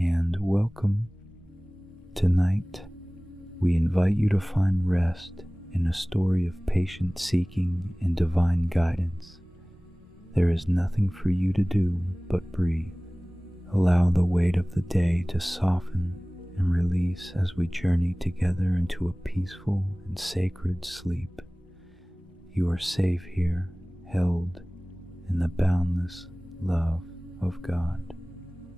and welcome. Tonight, we invite you to find rest in a story of patient seeking and divine guidance. There is nothing for you to do but breathe. Allow the weight of the day to soften and release as we journey together into a peaceful and sacred sleep. You are safe here, held in the boundless love of God.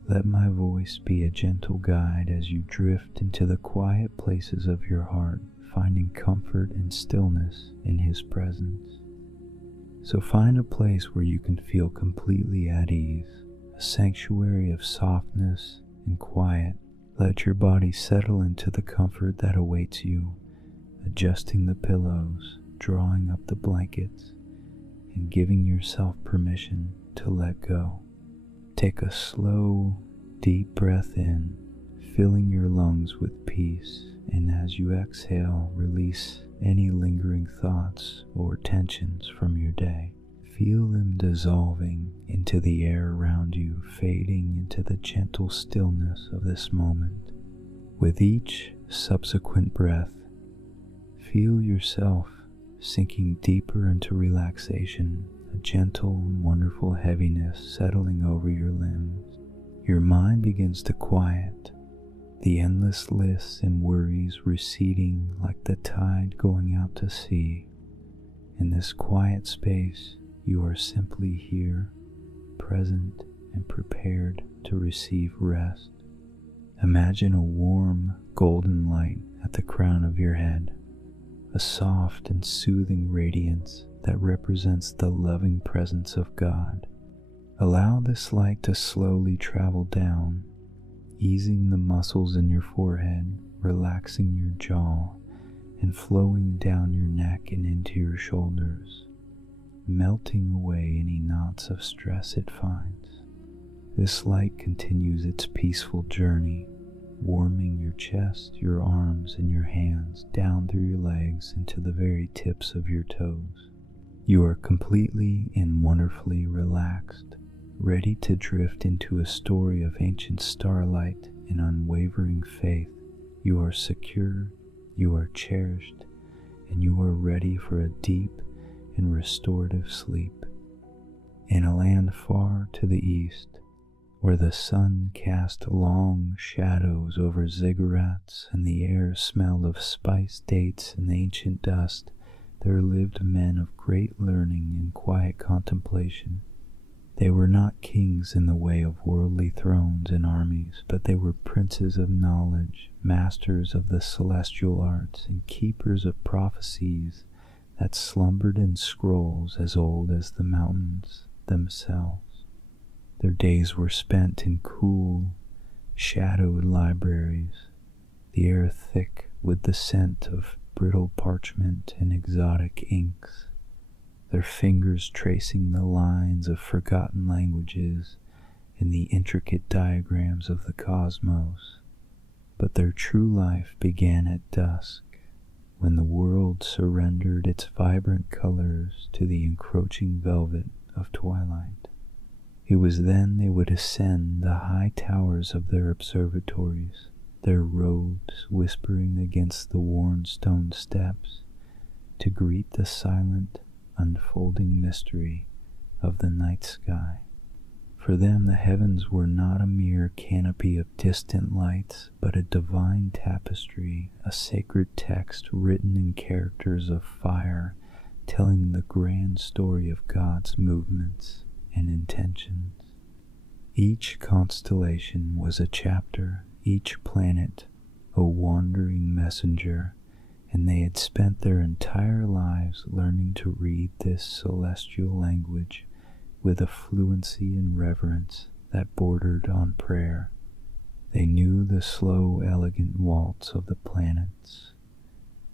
Let my voice be a gentle guide as you drift into the quiet places of your heart, finding comfort and stillness in His presence. So find a place where you can feel completely at ease, a sanctuary of softness and quiet. Let your body settle into the comfort that awaits you, adjusting the pillows, drawing up the blankets, and giving yourself permission to let go. Take a slow, deep breath in, filling your lungs with peace, and as you exhale, release any lingering thoughts or tensions from your day. Feel them dissolving into the air around you, fading into the gentle stillness of this moment. With each subsequent breath, feel yourself sinking deeper into relaxation, a gentle and wonderful heaviness settling over your limbs. Your mind begins to quiet, the endless lists and worries receding like the tide going out to sea. In this quiet space, you are simply here, present and prepared to receive rest. Imagine a warm, golden light at the crown of your head, a soft and soothing radiance that represents the loving presence of God. Allow this light to slowly travel down, easing the muscles in your forehead, relaxing your jaw, and flowing down your neck and into your shoulders, melting away any knots of stress it finds. This light continues its peaceful journey, warming your chest, your arms, and your hands down through your legs into the very tips of your toes. You are completely and wonderfully relaxed, ready to drift into a story of ancient starlight and unwavering faith. You are secure, you are cherished, and you are ready for a deep and restorative sleep. In a land far to the east, where the sun cast long shadows over ziggurats and the air smelled of spiced dates and ancient dust, there lived men of great learning and quiet contemplation. They were not kings in the way of worldly thrones and armies, but they were princes of knowledge, masters of the celestial arts, and keepers of prophecies that slumbered in scrolls as old as the mountains themselves. Their days were spent in cool, shadowed libraries, the air thick with the scent of brittle parchment and exotic inks, their fingers tracing the lines of forgotten languages and the intricate diagrams of the cosmos. But their true life began at dusk, when the world surrendered its vibrant colors to the encroaching velvet of twilight. It was then they would ascend the high towers of their observatories, their robes whispering against the worn stone steps, to greet the silent, unfolding mystery of the night sky. For them the heavens were not a mere canopy of distant lights, but a divine tapestry, a sacred text written in characters of fire, telling the grand story of God's movements and intentions. Each constellation was a chapter, each planet a wandering messenger, and they had spent their entire lives learning to read this celestial language with a fluency and reverence that bordered on prayer. They knew the slow, elegant waltz of the planets,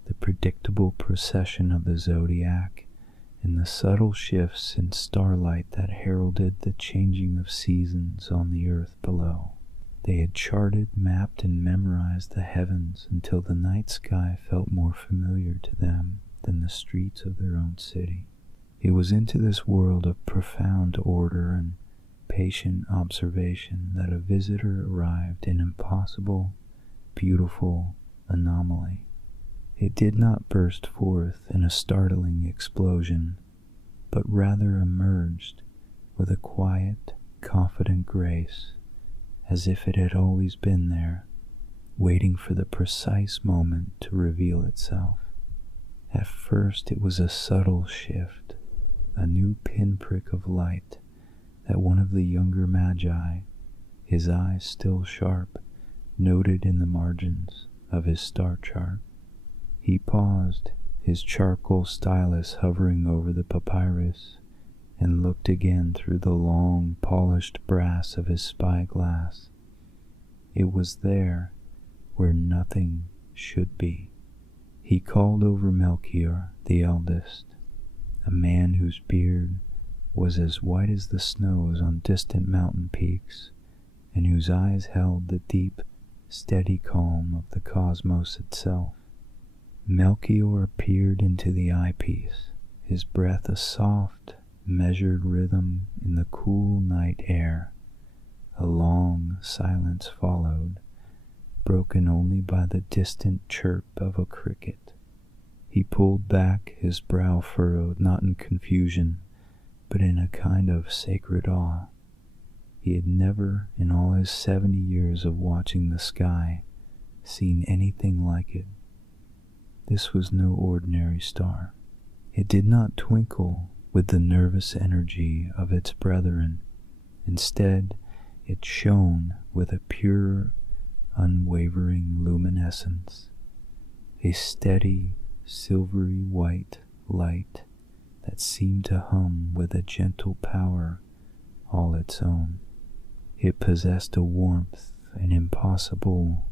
the predictable procession of the zodiac, and the subtle shifts in starlight that heralded the changing of seasons on the earth below. They had charted, mapped, and memorized the heavens until the night sky felt more familiar to them than the streets of their own city. It was into this world of profound order and patient observation that a visitor arrived an impossible, beautiful anomaly. It did not burst forth in a startling explosion, but rather emerged with a quiet, confident grace, as if it had always been there, waiting for the precise moment to reveal itself. At first it was a subtle shift, a new pinprick of light that one of the younger Magi, his eyes still sharp, noted in the margins of his star chart. He paused, his charcoal stylus hovering over the papyrus, and looked again through the long, polished brass of his spyglass. It was there where nothing should be. He called over Melchior, the eldest, a man whose beard was as white as the snows on distant mountain peaks, and whose eyes held the deep, steady calm of the cosmos itself. Melchior peered into the eyepiece, his breath a soft, measured rhythm in the cool night air. A long silence followed, broken only by the distant chirp of a cricket. He pulled back, his brow furrowed, not in confusion, but in a kind of sacred awe. He had never, in all his 70 years of watching the sky, seen anything like it. This was no ordinary star. It did not twinkle with the nervous energy of its brethren. Instead, it shone with a pure, unwavering luminescence, a steady, silvery white light that seemed to hum with a gentle power all its own. It possessed a warmth, an impossible,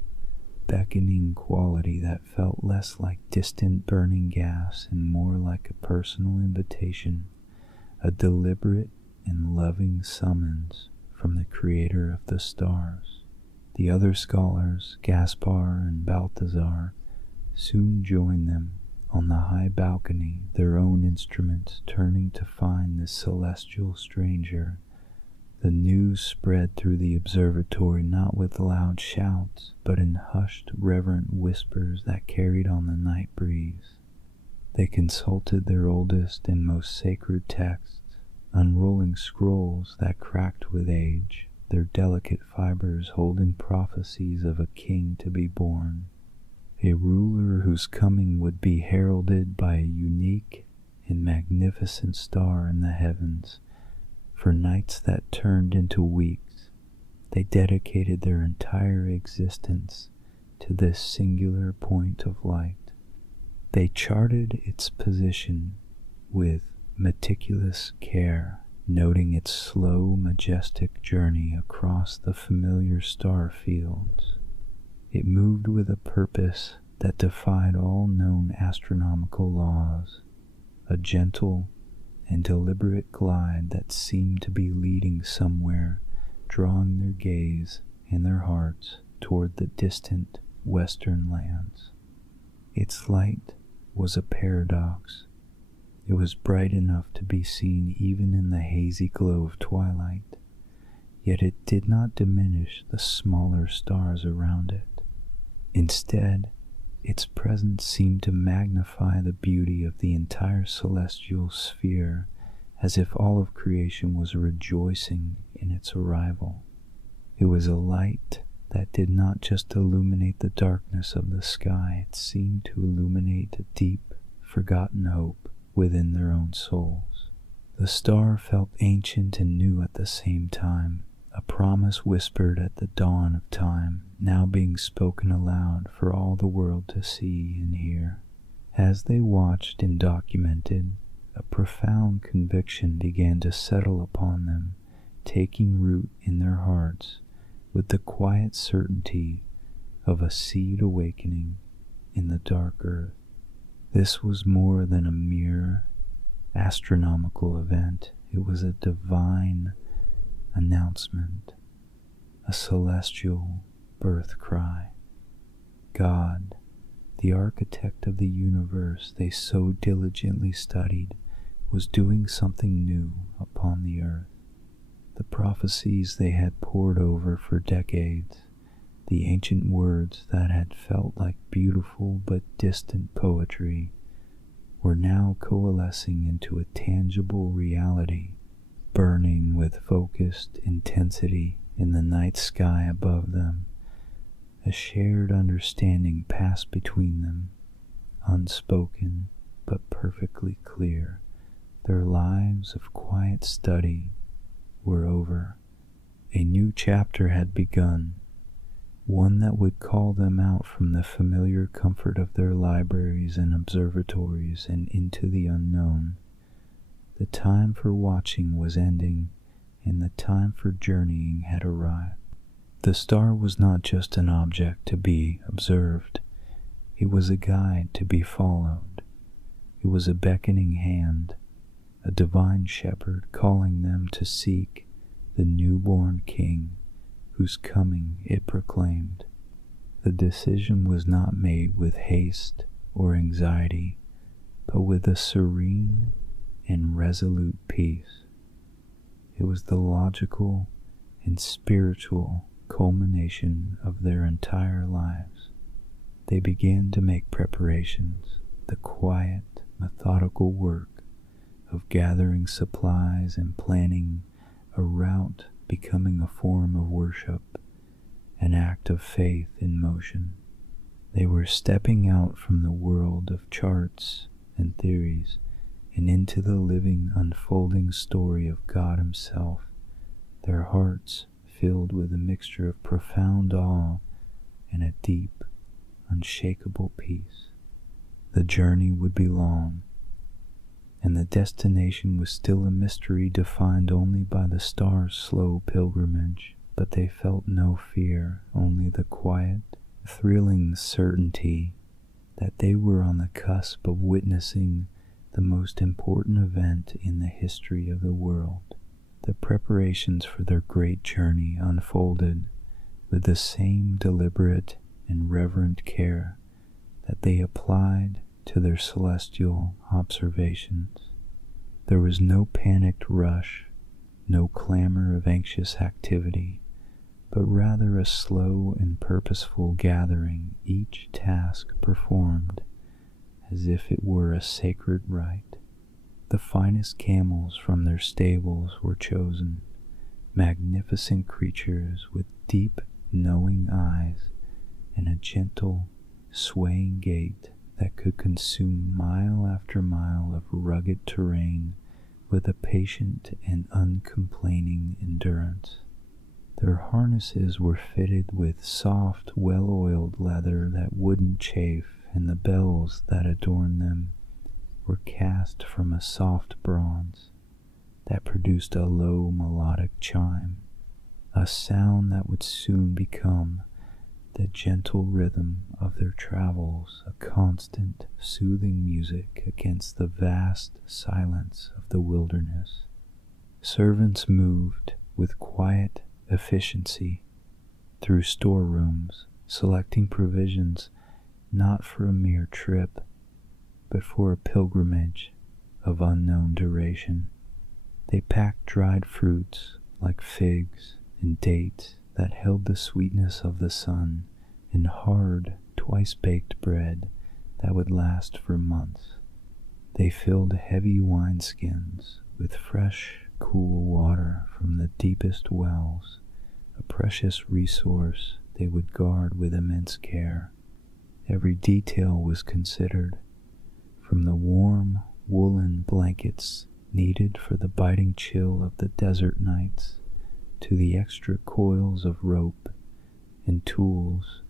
beckoning quality that felt less like distant burning gas and more like a personal invitation, a deliberate and loving summons from the creator of the stars. The other scholars, Gaspar and Balthazar, soon joined them on the high balcony, their own instruments turning to find this celestial stranger. The news spread through the observatory not with loud shouts, but in hushed, reverent whispers that carried on the night breeze. They consulted their oldest and most sacred texts, unrolling scrolls that cracked with age, their delicate fibers holding prophecies of a king to be born, a ruler whose coming would be heralded by a unique and magnificent star in the heavens. For nights that turned into weeks, they dedicated their entire existence to this singular point of light. They charted its position with meticulous care, noting its slow, majestic journey across the familiar star fields. It moved with a purpose that defied all known astronomical laws, a gentle and deliberate glide that seemed to be leading somewhere, drawing their gaze and their hearts toward the distant western lands. Its light was a paradox. It was bright enough to be seen even in the hazy glow of twilight, yet it did not diminish the smaller stars around it. Instead, its presence seemed to magnify the beauty of the entire celestial sphere, as if all of creation was rejoicing in its arrival. It was a light that did not just illuminate the darkness of the sky, it seemed to illuminate a deep, forgotten hope within their own souls. The star felt ancient and new at the same time, a promise whispered at the dawn of time, now being spoken aloud for all the world to see and hear. As they watched and documented, a profound conviction began to settle upon them, taking root in their hearts with the quiet certainty of a seed awakening in the dark earth. This was more than a mere astronomical event. It was a divine announcement, a celestial birth cry. God, the architect of the universe they so diligently studied, was doing something new upon the earth. the prophecies they had pored over for decades, the ancient words that had felt like beautiful but distant poetry, were now coalescing into a tangible reality, burning with focused intensity in the night sky above them. A shared understanding passed between them, unspoken but perfectly clear. Their lives of quiet study were over. A new chapter had begun, one that would call them out from the familiar comfort of their libraries and observatories and into the unknown. The time for watching was ending, and the time for journeying had arrived. The star was not just an object to be observed. It was a guide to be followed. It was a beckoning hand, a divine shepherd calling them to seek the newborn king whose coming it proclaimed. The decision was not made with haste or anxiety, but with a serene and resolute peace. It was the logical and spiritual culmination of their entire lives. They began to make preparations, the quiet, methodical work of gathering supplies and planning a route becoming a form of worship, an act of faith in motion. They were stepping out from the world of charts and theories and into the living, unfolding story of God Himself, their hearts filled with a mixture of profound awe and a deep, unshakable peace. The journey would be long, and the destination was still a mystery defined only by the star's slow pilgrimage, but they felt no fear, only the quiet, thrilling certainty that they were on the cusp of witnessing the most important event in the history of the world. The preparations for their great journey unfolded with the same deliberate and reverent care that they applied to their celestial observations. There was no panicked rush, no clamor of anxious activity, but rather a slow and purposeful gathering, each task performed as if it were a sacred rite. The finest camels from their stables were chosen, magnificent creatures with deep, knowing eyes and a gentle, swaying gait that could consume mile after mile of rugged terrain with a patient and uncomplaining endurance. Their harnesses were fitted with soft, well-oiled leather that wouldn't chafe, and the bells that adorned them were cast from a soft bronze that produced a low melodic chime, a sound that would soon become the gentle rhythm of their travels, a constant, soothing music against the vast silence of the wilderness. Servants moved with quiet efficiency through storerooms, selecting provisions not for a mere trip, but for a pilgrimage of unknown duration. They packed dried fruits like figs and dates that held the sweetness of the sun, and hard, twice-baked bread that would last for months. They filled heavy wineskins with fresh, cool water from the deepest wells, a precious resource they would guard with immense care. Every detail was considered, from the warm, woolen blankets needed for the biting chill of the desert nights, to the extra coils of rope and tools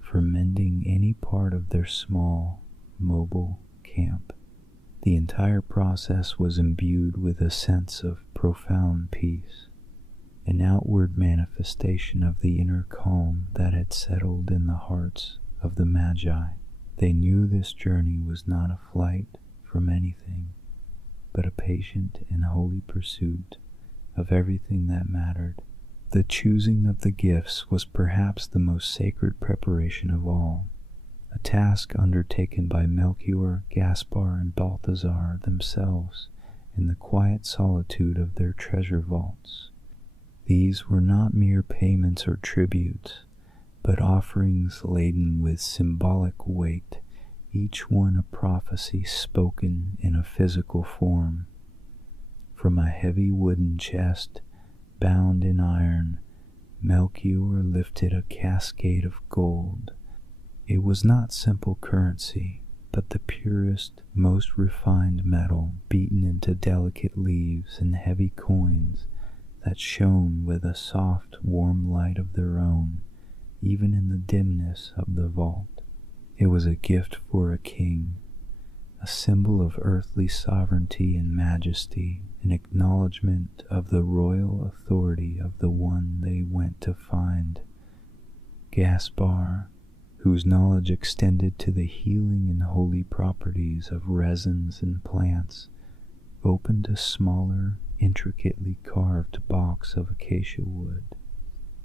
for mending any part of their small, mobile camp. The entire process was imbued with a sense of profound peace, an outward manifestation of the inner calm that had settled in the hearts of the Magi. They knew this journey was not a flight from anything, but a patient and holy pursuit of everything that mattered. The choosing of the gifts was perhaps the most sacred preparation of all, a task undertaken by Melchior, Gaspar, and Balthazar themselves in the quiet solitude of their treasure vaults. These were not mere payments or tributes, but offerings laden with symbolic weight, each one a prophecy spoken in a physical form. From a heavy wooden chest, bound in iron, Melchior lifted a cascade of gold. It was not simple currency, but the purest, most refined metal beaten into delicate leaves and heavy coins that shone with a soft, warm light of their own, even in the dimness of the vault. It was a gift for a king, a symbol of earthly sovereignty and majesty, an acknowledgement of the royal authority of the one they went to find. Gaspar, whose knowledge extended to the healing and holy properties of resins and plants, opened a smaller, intricately carved box of acacia wood.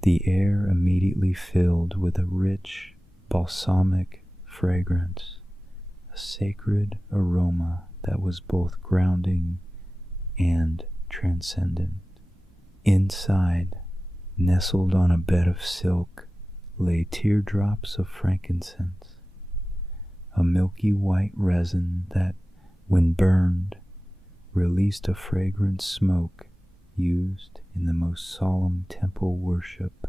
The air immediately filled with a rich, balsamic fragrance, a sacred aroma that was both grounding and transcendent. Inside, nestled on a bed of silk, lay teardrops of frankincense, a milky white resin that, when burned, released a fragrant smoke used in the most solemn temple worship.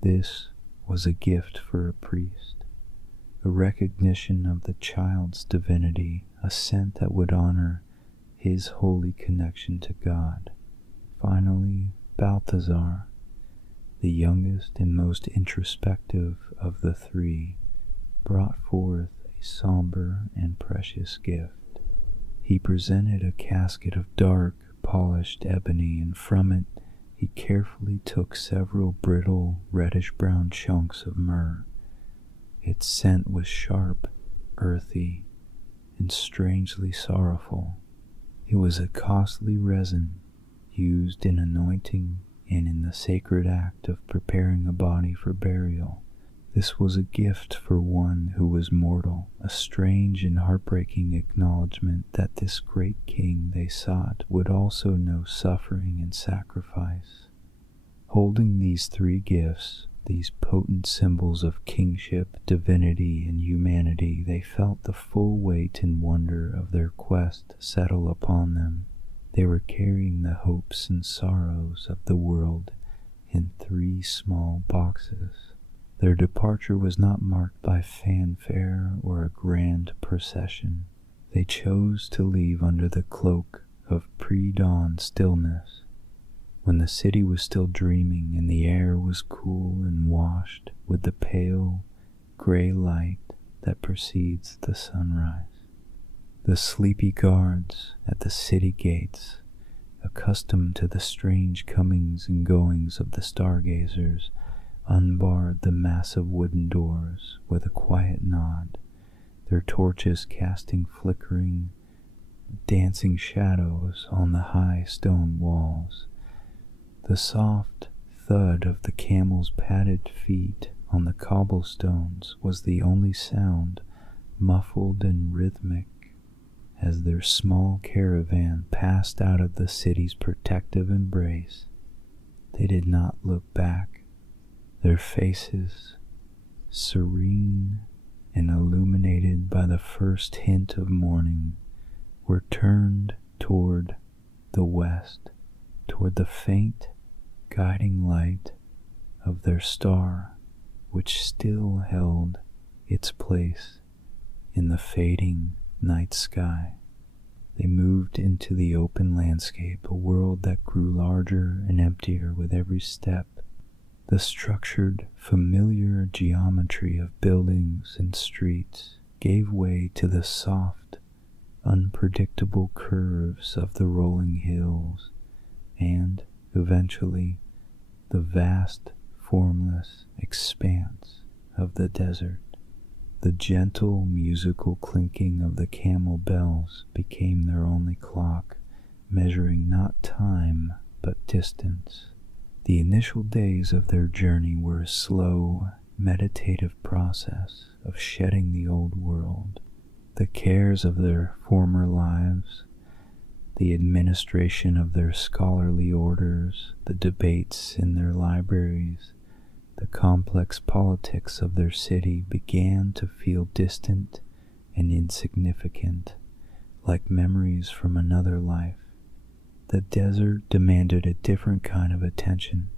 This was a gift for a priest, a recognition of the child's divinity, a scent that would honor his holy connection to God. Finally, Balthazar, the youngest and most introspective of the three, brought forth a somber and precious gift. He presented a casket of dark, polished ebony, and from it he carefully took several brittle, reddish-brown chunks of myrrh. Its scent was sharp, earthy, and strangely sorrowful. It was a costly resin used in anointing and in the sacred act of preparing a body for burial. This was a gift for one who was mortal, a strange and heartbreaking acknowledgement that this great king they sought would also know suffering and sacrifice. Holding these three gifts, these potent symbols of kingship, divinity, and humanity, they felt the full weight and wonder of their quest settle upon them. They were carrying the hopes and sorrows of the world in three small boxes. Their departure was not marked by fanfare or a grand procession. They chose to leave under the cloak of pre-dawn stillness, when the city was still dreaming and the air was cool and washed with the pale, gray light that precedes the sunrise. The sleepy guards at the city gates, accustomed to the strange comings and goings of the stargazers, unbarred the massive wooden doors with a quiet nod, their torches casting flickering, dancing shadows on the high stone walls. The soft thud of the camels' padded feet on the cobblestones was the only sound, muffled and rhythmic, as their small caravan passed out of the city's protective embrace. They did not look back. Their faces, serene and illuminated by the first hint of morning, were turned toward the west, toward the faint, guiding light of their star, which still held its place in the fading night sky. They moved into the open landscape, a world that grew larger and emptier with every step. The structured, familiar geometry of buildings and streets gave way to the soft, unpredictable curves of the rolling hills, and, eventually, the vast, formless expanse of the desert. The gentle, musical clinking of the camel bells became their only clock, measuring not time but distance. The initial days of their journey were a slow, meditative process of shedding the old world, the cares of their former lives, the administration of their scholarly orders, the debates in their libraries, the complex politics of their city began to feel distant and insignificant, like memories from another life. The desert demanded a different kind of attention,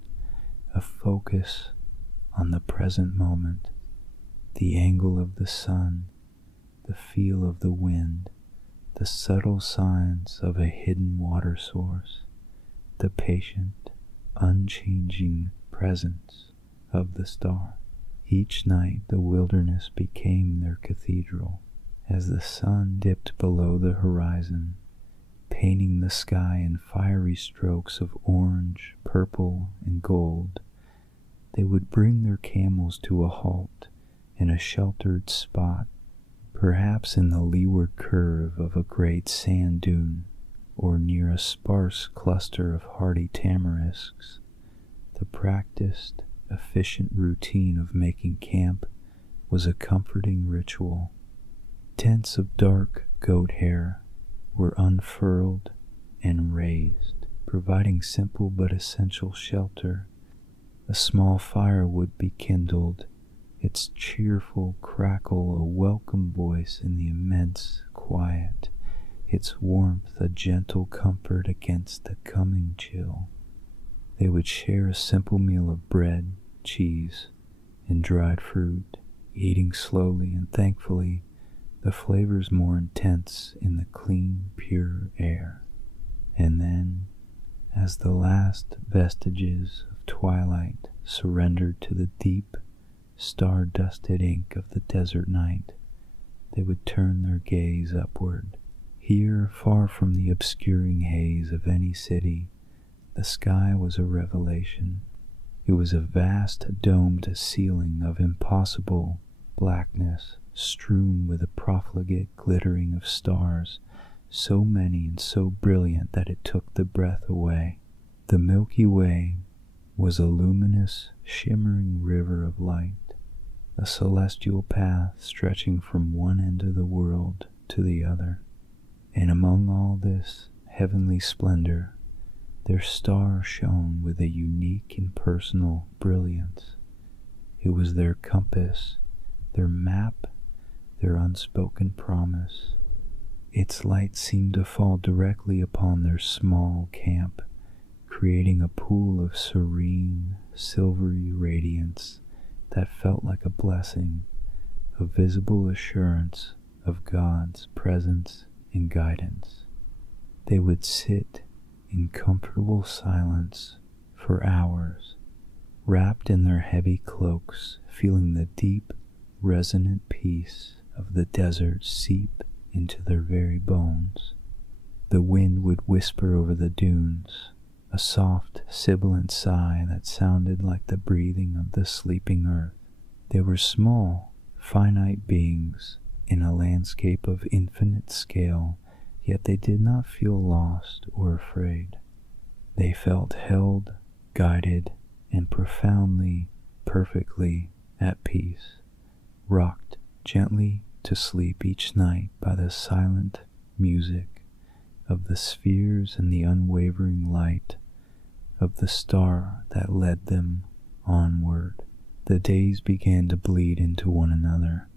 a focus on the present moment, the angle of the sun, the feel of the wind, the subtle signs of a hidden water source, the patient, unchanging presence of the star. Each night the wilderness became their cathedral. As the sun dipped below the horizon, painting the sky in fiery strokes of orange, purple, and gold, they would bring their camels to a halt in a sheltered spot, perhaps in the leeward curve of a great sand dune, or near a sparse cluster of hardy tamarisks. The practiced, efficient routine of making camp was a comforting ritual. Tents of dark goat hair were unfurled and raised, providing simple but essential shelter. A small fire would be kindled, its cheerful crackle a welcome voice in the immense quiet, its warmth a gentle comfort against the coming chill. They would share a simple meal of bread, cheese, and dried fruit, eating slowly and thankfully, the flavors more intense in the clean, pure air. And then, as the last vestiges of twilight surrendered to the deep, star-dusted ink of the desert night, they would turn their gaze upward. Here, far from the obscuring haze of any city, the sky was a revelation. It was a vast domed ceiling of impossible blackness, strewn with a profligate glittering of stars, so many and so brilliant that it took the breath away. The Milky Way was a luminous, shimmering river of light, a celestial path stretching from one end of the world to the other. And among all this heavenly splendor, their star shone with a unique and personal brilliance. It was their compass, their map, their unspoken promise. Its light seemed to fall directly upon their small camp, creating a pool of serene, silvery radiance that felt like a blessing, a visible assurance of God's presence and guidance. They would sit in comfortable silence for hours, wrapped in their heavy cloaks, feeling the deep, resonant peace of the desert seep into their very bones. The wind would whisper over the dunes, a soft, sibilant sigh that sounded like the breathing of the sleeping earth. They were small, finite beings in a landscape of infinite scale, yet they did not feel lost or afraid. They felt held, guided, and profoundly, perfectly at peace, rocked gently to sleep each night by the silent music of the spheres and the unwavering light of the star that led them onward. The days began to bleed into one another,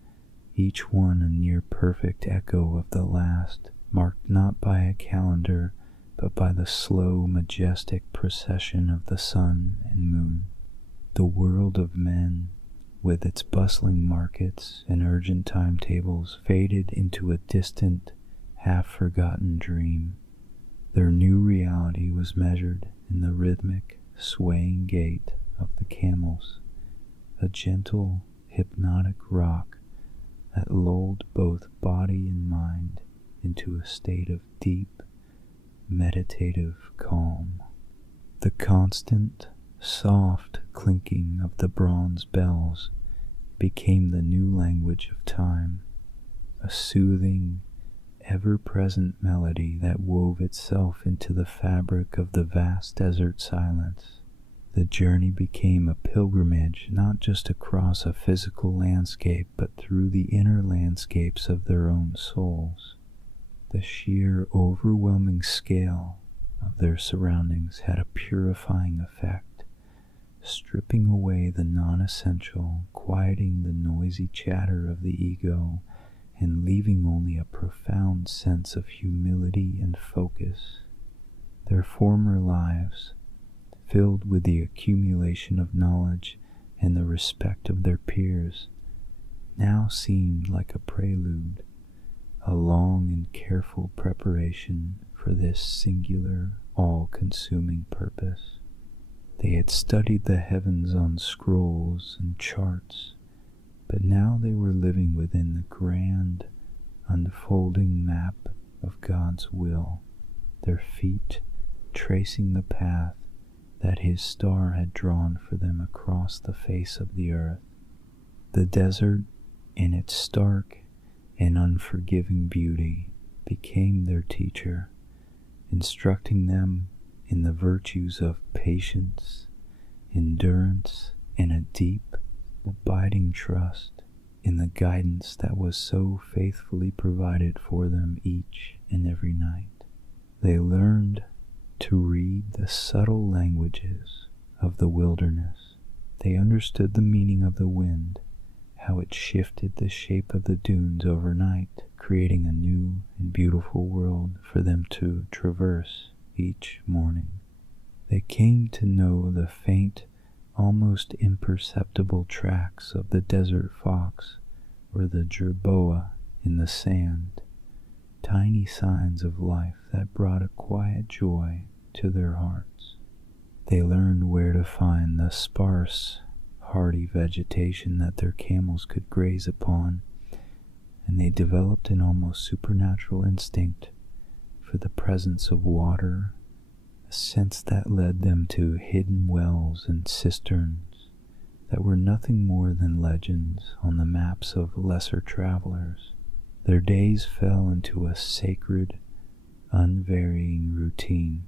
each one a near-perfect echo of the last, marked not by a calendar, but by the slow, majestic procession of the sun and moon. The world of men, with its bustling markets and urgent timetables, faded into a distant, half-forgotten dream. Their new reality was measured in the rhythmic, swaying gait of the camels, a gentle, hypnotic rock that lulled both body and mind into a state of deep, meditative calm. The constant, soft clinking of the bronze bells became the new language of time, a soothing, ever-present melody that wove itself into the fabric of the vast desert silence. The journey became a pilgrimage not just across a physical landscape, but through the inner landscapes of their own souls. The sheer, overwhelming scale of their surroundings had a purifying effect, stripping away the non-essential, quieting the noisy chatter of the ego, and leaving only a profound sense of humility and focus. Their former lives, filled with the accumulation of knowledge and the respect of their peers, now seemed like a prelude, a long and careful preparation for this singular, all-consuming purpose. They had studied the heavens on scrolls and charts, but now they were living within the grand, unfolding map of God's will, their feet tracing the path that His star had drawn for them across the face of the earth. The desert, in its stark and unforgiving beauty, became their teacher, instructing them in the virtues of patience, endurance, and a deep, abiding trust in the guidance that was so faithfully provided for them each and every night. They learned to read the subtle languages of the wilderness. They understood the meaning of the wind, how it shifted the shape of the dunes overnight, creating a new and beautiful world for them to traverse each morning. They came to know the faint, almost imperceptible tracks of the desert fox or the jerboa in the sand, tiny signs of life that brought a quiet joy to their hearts. They learned where to find the sparse, hardy vegetation that their camels could graze upon, and they developed an almost supernatural instinct for the presence of water, a sense that led them to hidden wells and cisterns that were nothing more than legends on the maps of lesser travelers. Their days fell into a sacred, unvarying routine.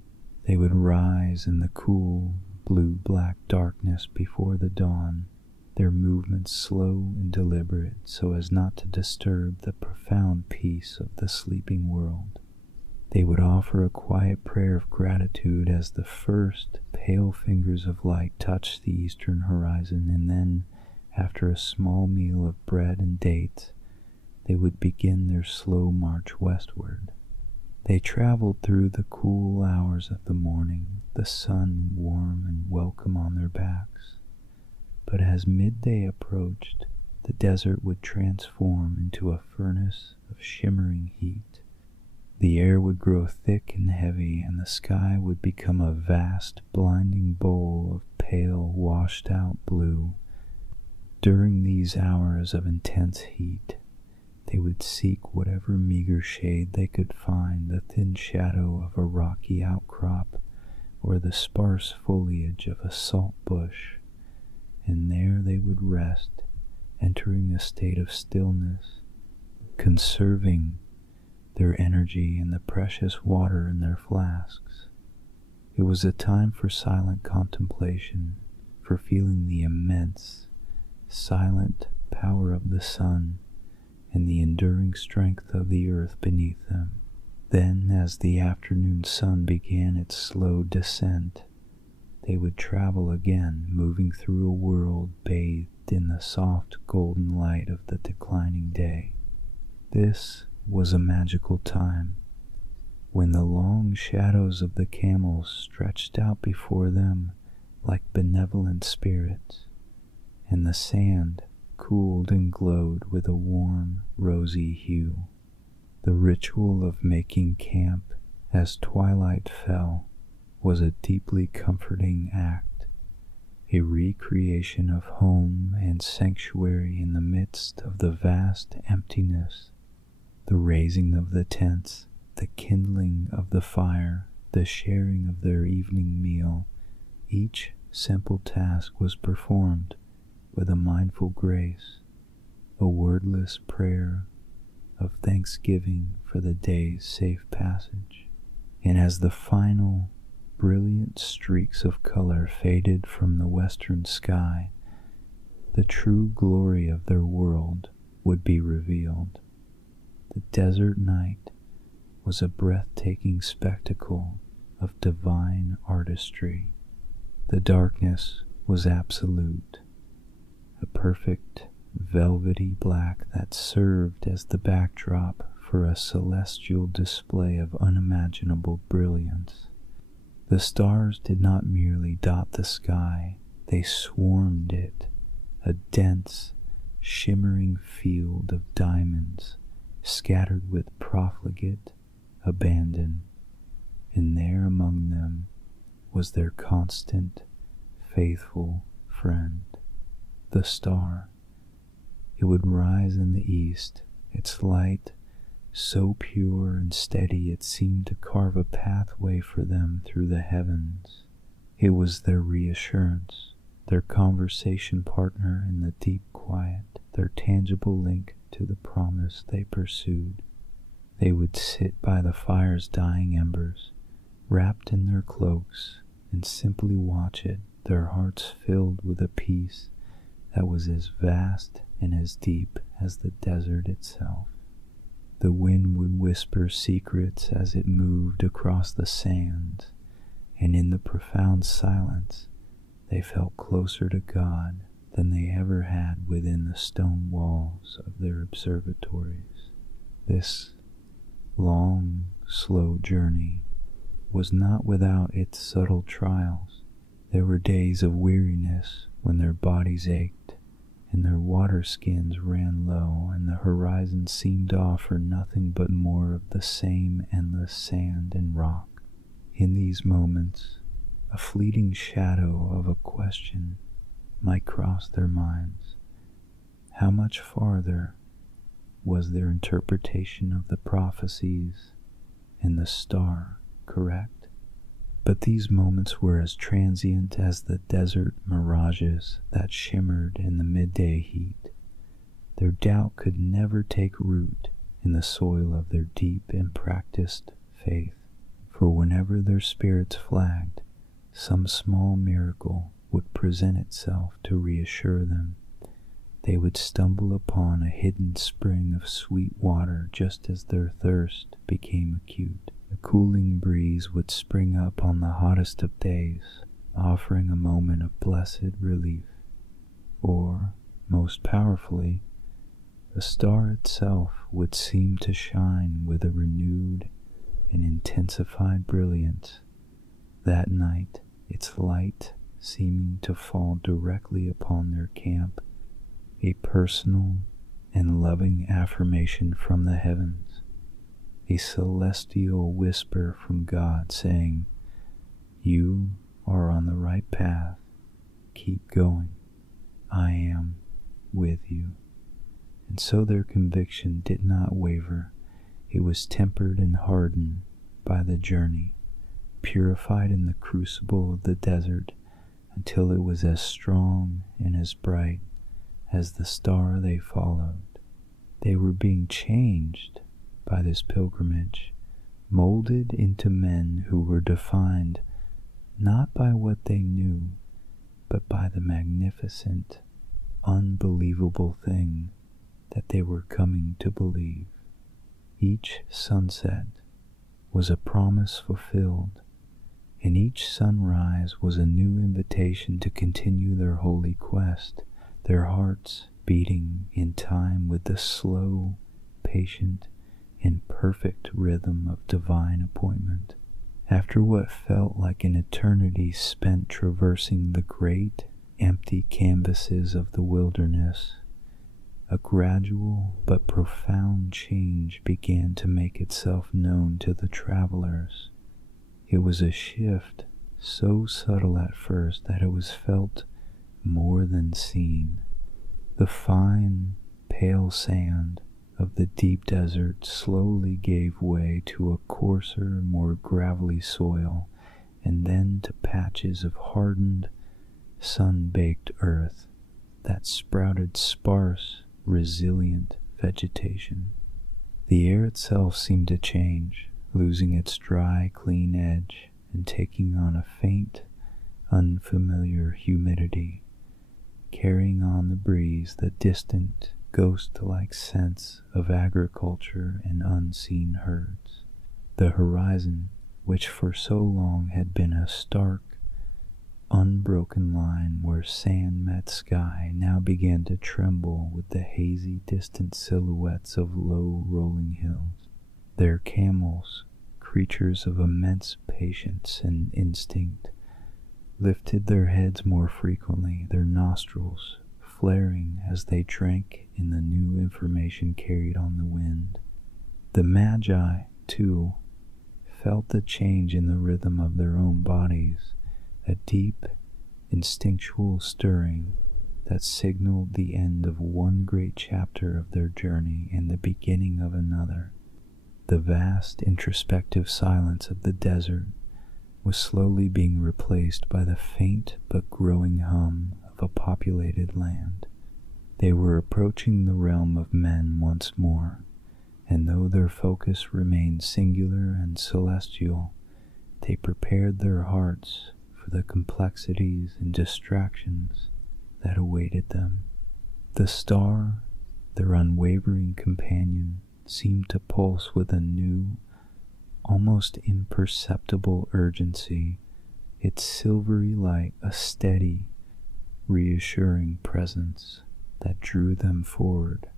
They would rise in the cool, blue-black darkness before the dawn, their movements slow and deliberate so as not to disturb the profound peace of the sleeping world. They would offer a quiet prayer of gratitude as the first pale fingers of light touched the eastern horizon, and then, after a small meal of bread and dates, they would begin their slow march westward. They traveled through the cool hours of the morning, the sun warm and welcome on their backs. But as midday approached, the desert would transform into a furnace of shimmering heat. The air would grow thick and heavy, and the sky would become a vast, blinding bowl of pale, washed-out blue. During these hours of intense heat, they would seek whatever meager shade they could find, the thin shadow of a rocky outcrop or the sparse foliage of a salt bush, and there they would rest, entering a state of stillness, conserving their energy in the precious water in their flasks. It was a time for silent contemplation, for feeling the immense, silent power of the sun and the enduring strength of the earth beneath them. Then, as the afternoon sun began its slow descent, they would travel again, moving through a world bathed in the soft golden light of the declining day. This was a magical time, when the long shadows of the camels stretched out before them like benevolent spirits, and the sand cooled and glowed with a warm, rosy hue. The ritual of making camp as twilight fell was a deeply comforting act, a recreation of home and sanctuary in the midst of the vast emptiness. The raising of the tents, the kindling of the fire, the sharing of their evening meal, each simple task was performed with a mindful grace, a wordless prayer of thanksgiving for the day's safe passage. And as the final brilliant streaks of color faded from the western sky, the true glory of their world would be revealed. The desert night was a breathtaking spectacle of divine artistry. The darkness was absolute, a perfect velvety black that served as the backdrop for a celestial display of unimaginable brilliance. The stars did not merely dot the sky, they swarmed it, a dense, shimmering field of diamonds scattered with profligate abandon, and there among them was their constant, faithful friend, the star. It would rise in the east, its light so pure and steady it seemed to carve a pathway for them through the heavens. It was their reassurance, their conversation partner in the deep quiet, their tangible link to the promise they pursued. They would sit by the fire's dying embers, wrapped in their cloaks, and simply watch it, their hearts filled with a peace that was as vast and as deep as the desert itself. The wind would whisper secrets as it moved across the sands, and in the profound silence they felt closer to God than they ever had within the stone walls of their observatories. This long, slow journey was not without its subtle trials. There were days of weariness when their bodies ached, and their water skins ran low, and the horizon seemed to offer nothing but more of the same endless sand and rock. In these moments, a fleeting shadow of a question might cross their minds. How much farther was their interpretation of the prophecies and the star correct? But these moments were as transient as the desert mirages that shimmered in the midday heat. Their doubt could never take root in the soil of their deep and practiced faith, for whenever their spirits flagged, some small miracle would present itself to reassure them. They would stumble upon a hidden spring of sweet water just as their thirst became acute. A cooling breeze would spring up on the hottest of days, offering a moment of blessed relief. Or, most powerfully, the star itself would seem to shine with a renewed and intensified brilliance. That night, its light seeming to fall directly upon their camp, a personal and loving affirmation from the heavens, a celestial whisper from God saying, "You are on the right path. Keep going. I am with you." And so their conviction did not waver. It was tempered and hardened by the journey, purified in the crucible of the desert until it was as strong and as bright as the star they followed. They were being changed by this pilgrimage, molded into men who were defined not by what they knew, but by the magnificent, unbelievable thing that they were coming to believe. Each sunset was a promise fulfilled, and each sunrise was a new invitation to continue their holy quest, their hearts beating in time with the slow, patient, and perfect rhythm of divine appointment. After what felt like an eternity spent traversing the great, empty canvases of the wilderness, a gradual but profound change began to make itself known to the travelers. It was a shift so subtle at first that it was felt more than seen. The fine, pale sand of the deep desert slowly gave way to a coarser, more gravelly soil, and then to patches of hardened, sun-baked earth that sprouted sparse, resilient vegetation. The air itself seemed to change, losing its dry, clean edge and taking on a faint, unfamiliar humidity, carrying on the breeze the distant, ghost-like sense of agriculture and unseen herds. The horizon, which for so long had been a stark, unbroken line where sand met sky, now began to tremble with the hazy, distant silhouettes of low, rolling hills. Their camels, creatures of immense patience and instinct, lifted their heads more frequently, their nostrils flaring as they drank in the new information carried on the wind. The Magi, too, felt the change in the rhythm of their own bodies, a deep, instinctual stirring that signaled the end of one great chapter of their journey and the beginning of another. The vast, introspective silence of the desert was slowly being replaced by the faint but growing hum of a populated land. They were approaching the realm of men once more, and though their focus remained singular and celestial, they prepared their hearts for the complexities and distractions that awaited them. The star, their unwavering companion, seemed to pulse with a new, almost imperceptible urgency, its silvery light a steady, reassuring presence that drew them forward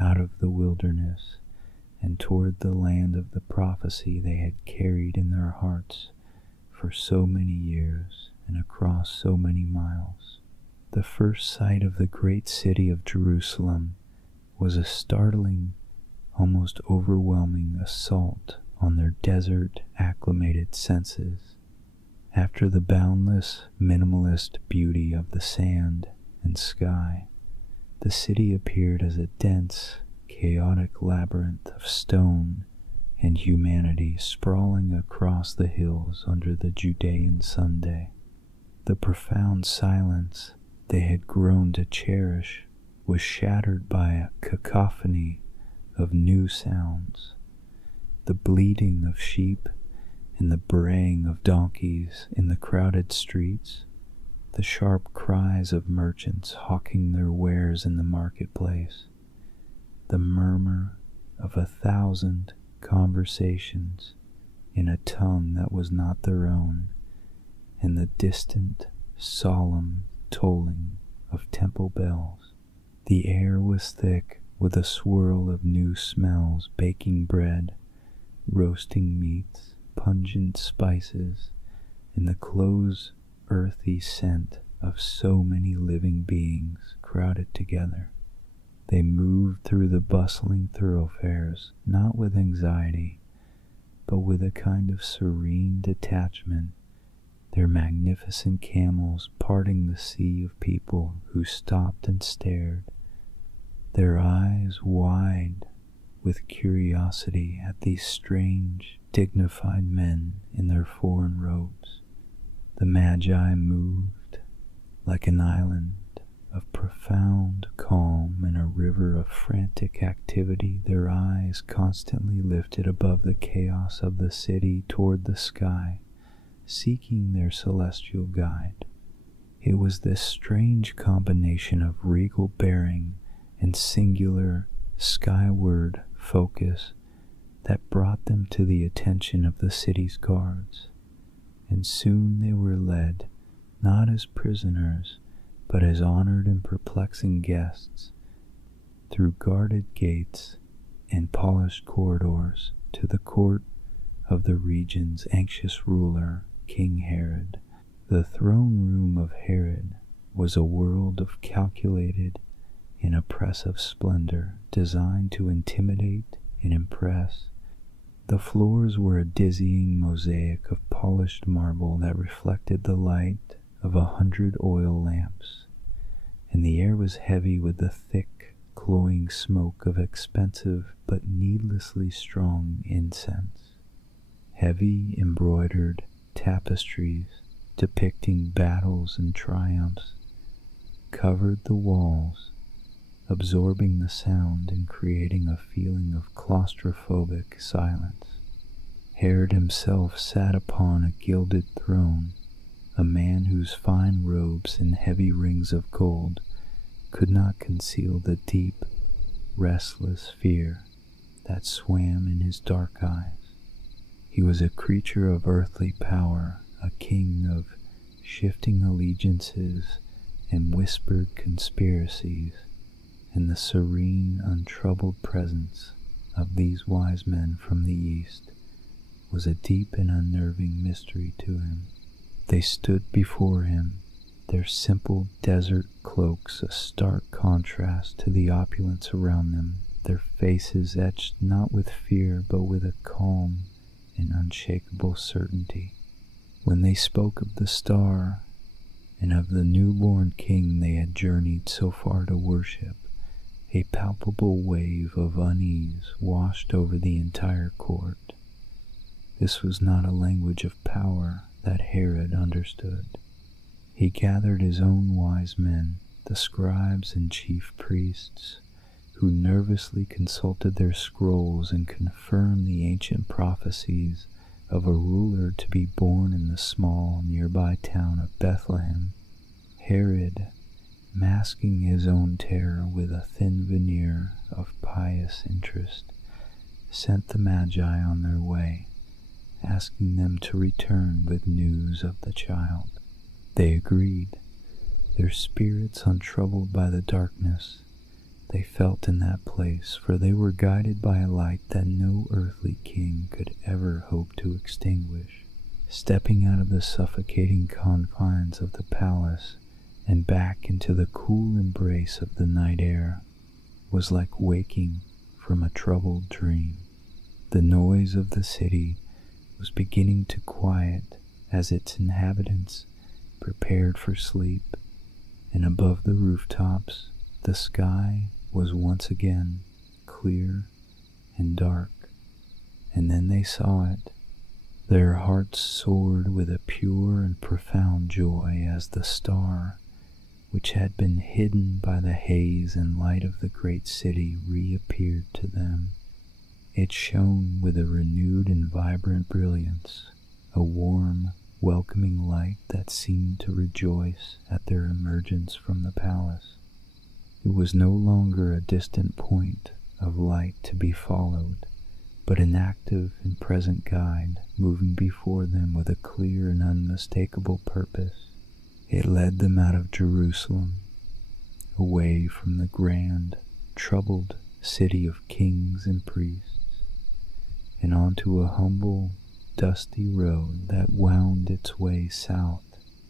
out of the wilderness and toward the land of the prophecy they had carried in their hearts for so many years and across so many miles. The first sight of the great city of Jerusalem was a startling, almost overwhelming assault on their desert-acclimated senses. After the boundless, minimalist beauty of the sand and sky, the city appeared as a dense, chaotic labyrinth of stone and humanity sprawling across the hills under the Judean Sunday. The profound silence they had grown to cherish was shattered by a cacophony of new sounds, the bleating of sheep and the braying of donkeys in the crowded streets, the sharp cries of merchants hawking their wares in the marketplace, the murmur of 1,000 conversations in a tongue that was not their own, and the distant, solemn tolling of temple bells. The air was thick with a swirl of new smells: baking bread, roasting meats, pungent spices, and the close, earthy scent of so many living beings crowded together. They moved through the bustling thoroughfares, not with anxiety, but with a kind of serene detachment, their magnificent camels parting the sea of people who stopped and stared, their eyes wide with curiosity at these strange, dignified men in their foreign robes. The Magi moved like an island of profound calm in a river of frantic activity, their eyes constantly lifted above the chaos of the city toward the sky, seeking their celestial guide. It was this strange combination of regal bearing and singular skyward focus that brought them to the attention of the city's guards, and soon they were led, not as prisoners, but as honored and perplexing guests, through guarded gates and polished corridors to the court of the region's anxious ruler, King Herod. The throne room of Herod was a world of calculated and oppressive splendor, designed to intimidate and impress. The floors were a dizzying mosaic of polished marble that reflected the light of 100 oil lamps, and the air was heavy with the thick, cloying smoke of expensive but needlessly strong incense. Heavy embroidered tapestries depicting battles and triumphs covered the walls, absorbing the sound and creating a feeling of claustrophobic silence. Herod himself sat upon a gilded throne, a man whose fine robes and heavy rings of gold could not conceal the deep, restless fear that swam in his dark eyes. He was a creature of earthly power, a king of shifting allegiances and whispered conspiracies, and the serene, untroubled presence of these wise men from the East was a deep and unnerving mystery to him. They stood before him, their simple desert cloaks a stark contrast to the opulence around them, their faces etched not with fear but with a calm and unshakable certainty. When they spoke of the star and of the newborn king they had journeyed so far to worship, a palpable wave of unease washed over the entire court. This was not a language of power that Herod understood. He gathered his own wise men, the scribes and chief priests, who nervously consulted their scrolls and confirmed the ancient prophecies of a ruler to be born in the small nearby town of Bethlehem. Herod, masking his own terror with a thin veneer of pious interest, sent the Magi on their way, asking them to return with news of the child. They agreed, their spirits untroubled by the darkness they felt in that place, for they were guided by a light that no earthly king could ever hope to extinguish. Stepping out of the suffocating confines of the palace and back into the cool embrace of the night air was like waking from a troubled dream. The noise of the city was beginning to quiet as its inhabitants prepared for sleep, and above the rooftops the sky was once again clear and dark. And then they saw it. Their hearts soared with a pure and profound joy as the star, which had been hidden by the haze and light of the great city, reappeared to them. It shone with a renewed and vibrant brilliance, a warm, welcoming light that seemed to rejoice at their emergence from the palace. It was no longer a distant point of light to be followed, but an active and present guide moving before them with a clear and unmistakable purpose. It led them out of Jerusalem, away from the grand, troubled city of kings and priests, and onto a humble, dusty road that wound its way south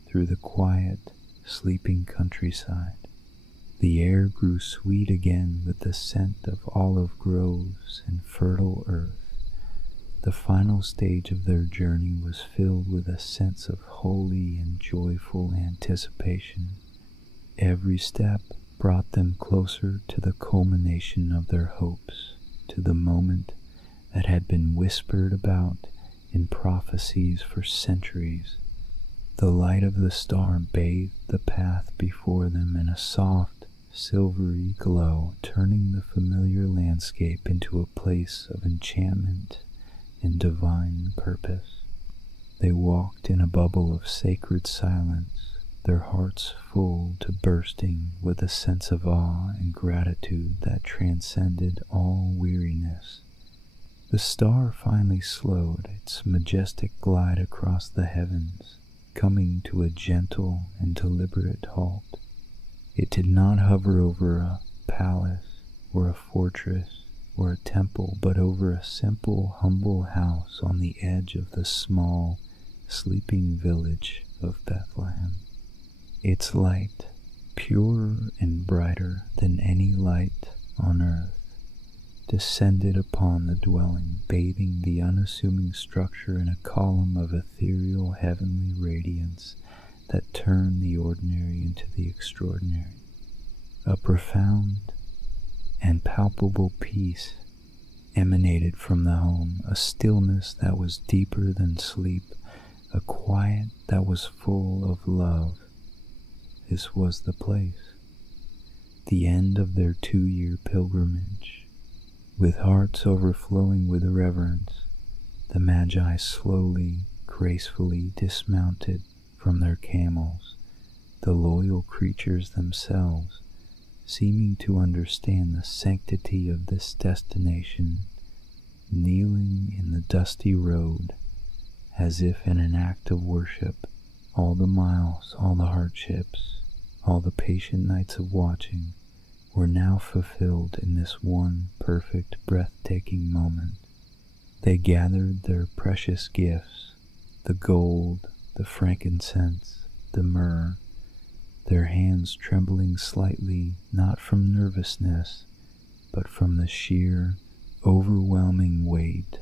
through the quiet, sleeping countryside. The air grew sweet again with the scent of olive groves and fertile earth. The final stage of their journey was filled with a sense of holy and joyful anticipation. Every step brought them closer to the culmination of their hopes, to the moment that had been whispered about in prophecies for centuries. The light of the star bathed the path before them in a soft, silvery glow, turning the familiar landscape into a place of enchantment and divine purpose. They walked in a bubble of sacred silence, their hearts full to bursting with a sense of awe and gratitude that transcended all weariness. The star finally slowed its majestic glide across the heavens, coming to a gentle and deliberate halt. It did not hover over a palace or a fortress or a temple, but over a simple, humble house on the edge of the small, sleeping village of Bethlehem. Its light, purer and brighter than any light on earth, descended upon the dwelling, bathing the unassuming structure in a column of ethereal heavenly radiance that turned the ordinary into the extraordinary. A profound and palpable peace emanated from the home, a stillness that was deeper than sleep, a quiet that was full of love. This was the place, the end of their 2-year pilgrimage. With hearts overflowing with reverence, the Magi slowly, gracefully dismounted from their camels, the loyal creatures themselves seeming to understand the sanctity of this destination kneeling in the dusty road, as if in an act of worship. All the miles, all the hardships, all the patient nights of watching were now fulfilled in this one perfect, breathtaking moment. They gathered their precious gifts, the gold, the frankincense, the myrrh, their hands trembling slightly, not from nervousness, but from the sheer, overwhelming weight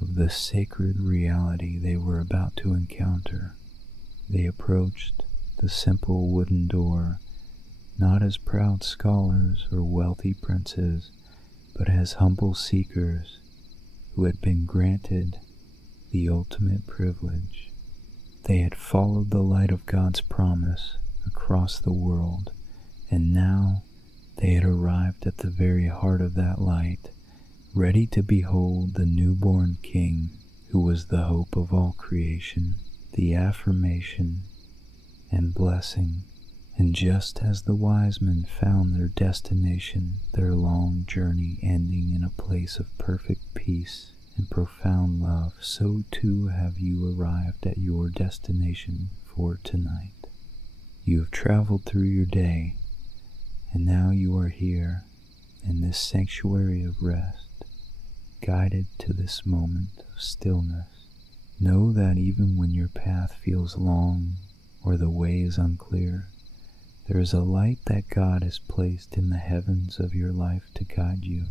of the sacred reality they were about to encounter. They approached the simple wooden door, not as proud scholars or wealthy princes, but as humble seekers who had been granted the ultimate privilege. They had followed the light of God's promise across the world, and now they had arrived at the very heart of that light, ready to behold the newborn King who was the hope of all creation, the affirmation and blessing. And just as the wise men found their destination, their long journey ending in a place of perfect peace and profound love, so too have you arrived at your destination for tonight. You have traveled through your day, and now you are here in this sanctuary of rest, guided to this moment of stillness. Know that even when your path feels long or the way is unclear, there is a light that God has placed in the heavens of your life to guide you.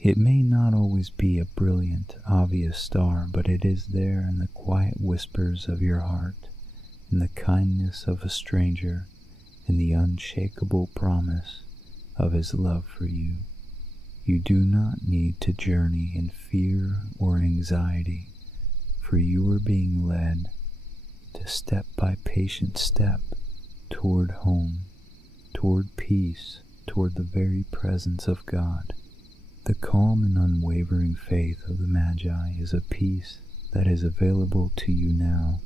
It may not always be a brilliant, obvious star, but it is there in the quiet whispers of your heart, in the kindness of a stranger, in the unshakable promise of His love for you. You do not need to journey in fear or anxiety, for you are being led to step by patient step toward home, toward peace, toward the very presence of God. The calm and unwavering faith of the Magi is a peace that is available to you now,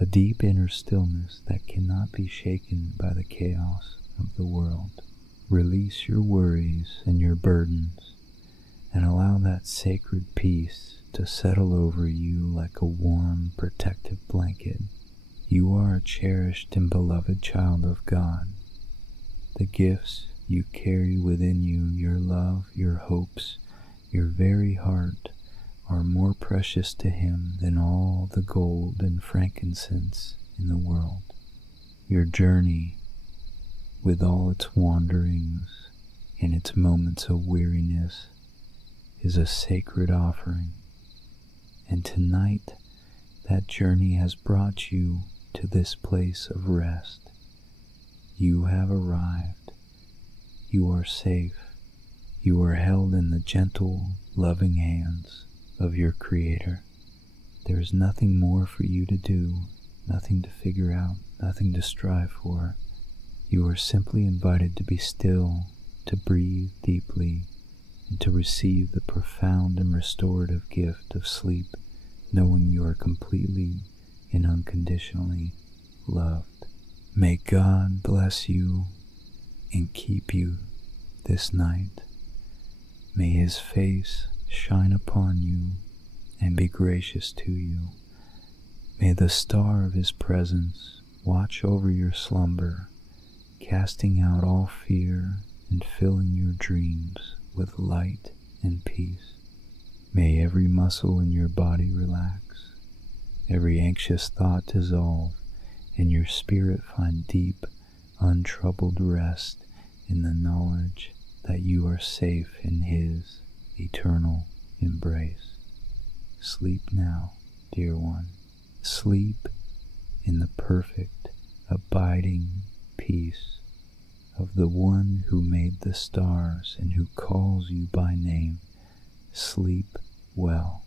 a deep inner stillness that cannot be shaken by the chaos of the world. Release your worries and your burdens, and allow that sacred peace to settle over you like a warm, protective blanket. You are a cherished and beloved child of God. The gifts you carry within you, your love, your hopes, your very heart, are more precious to Him than all the gold and frankincense in the world. Your journey, with all its wanderings and its moments of weariness, is a sacred offering. And tonight, that journey has brought you to this place of rest. You have arrived. You are safe. You are held in the gentle, loving hands of your Creator. There is nothing more for you to do, nothing to figure out, nothing to strive for. You are simply invited to be still, to breathe deeply, and to receive the profound and restorative gift of sleep, knowing you are completely and unconditionally loved. May God bless you and keep you this night. May His face shine upon you and be gracious to you. May the star of His presence watch over your slumber, casting out all fear and filling your dreams with light and peace. May every muscle in your body relax, every anxious thought dissolve, and your spirit find deep, untroubled rest in the knowledge that you are safe in His eternal embrace. Sleep now, dear one. Sleep in the perfect, abiding peace of the One who made the stars and who calls you by name. Sleep well.